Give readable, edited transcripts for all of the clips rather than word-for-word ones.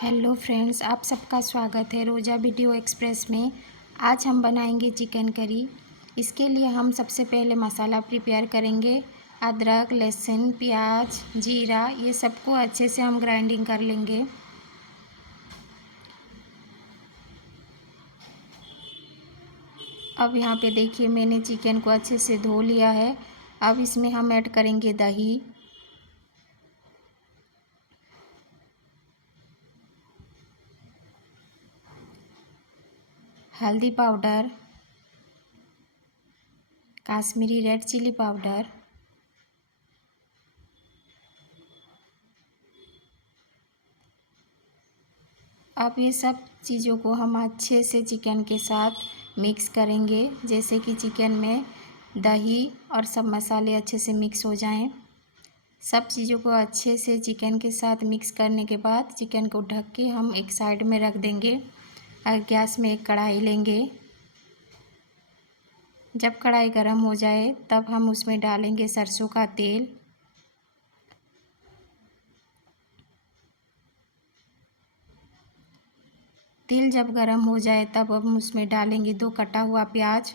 Hello friends, आप सबका स्वागत है रोज़ा वीडियो एक्सप्रेस में। आज हम बनाएंगे चिकन करी। इसके लिए हम सबसे पहले मसाला प्रिपेयर करेंगे। अदरक, लहसुन, प्याज, जीरा, ये सबको अच्छे से हम ग्राइंडिंग कर लेंगे। अब यहाँ पे देखिए, मैंने चिकन को अच्छे से धो लिया है। अब इसमें हम ऐड करेंगे दही, हल्दी powder, Kashmiri red chilli powder, अब ये सब चीज़ों को हम अच्छे से चिकन के साथ मिक्स करेंगे, जैसे कि चिकन में दही और सब मसाले अच्छे से मिक्स हो जाएं। सब चीज़ों को अच्छे से चिकन के साथ मिक्स करने के बाद चिकन को ढक के हम एक साइड में रख देंगे और गैस में एक कढ़ाई लेंगे। जब कढ़ाई गर्म हो जाए तब हम उसमें डालेंगे सरसों का तेल। तेल जब गर्म हो जाए तब हम उसमें डालेंगे 2 कटा हुआ प्याज।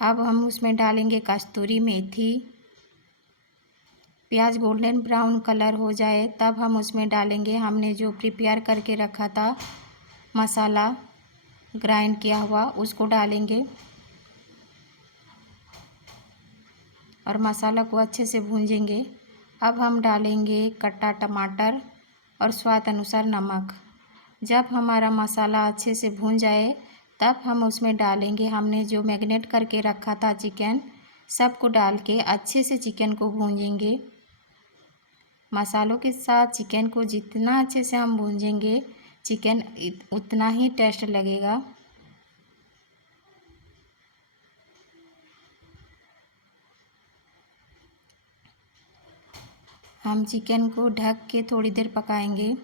अब हम उसमें डालेंगे कस्तूरी मेथी। प्याज गोल्डन ब्राउन कलर हो जाए तब हम उसमें डालेंगे हमने जो प्रिपेयर करके रखा था मसाला ग्राइंड किया हुआ, उसको डालेंगे और मसाला को अच्छे से भूंजेंगे। अब हम डालेंगे कटा टमाटर और स्वाद अनुसार नमक। जब हमारा मसाला अच्छे से भून जाए तब हम उसमें डालेंगे हमने जो मैरिनेट करके रखा था चिकन। सबको डाल के अच्छे से चिकन को भूंजेंगे। मसालों के साथ चिकन को जितना अच्छे से हम भूंजेंगे चिकन उतना ही टेस्ट लगेगा। हम चिकन को ढक के थोड़ी देर पकाएंगे।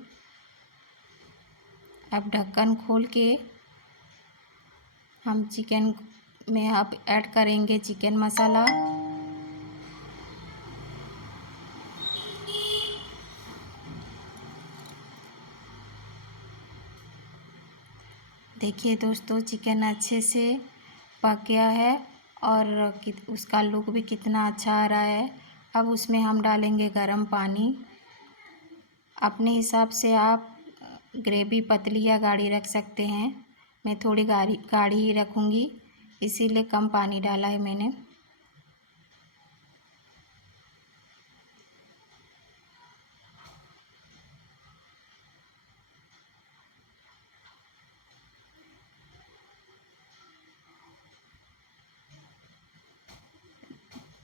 अब ढक्कन खोल के हम चिकन में अब ऐड करेंगे चिकन मसाला। देखिए दोस्तों, चिकन अच्छे से पक गया है और उसका लुक भी कितना अच्छा आ रहा है। अब उसमें हम डालेंगे गरम पानी। अपने हिसाब से आप ग्रेवी पतली या गाढ़ी रख सकते हैं। मैं थोड़ी गाढ़ी ही रखूँगी, इसीलिए कम पानी डाला है मैंने।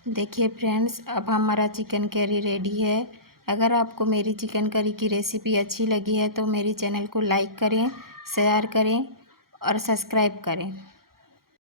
देखिए फ्रेंड्स, अब हमारा चिकन करी रेडी है। अगर आपको मेरी चिकन करी की रेसिपी अच्छी लगी है तो मेरी चैनल को लाइक करें, शेयर करें और सब्सक्राइब करें।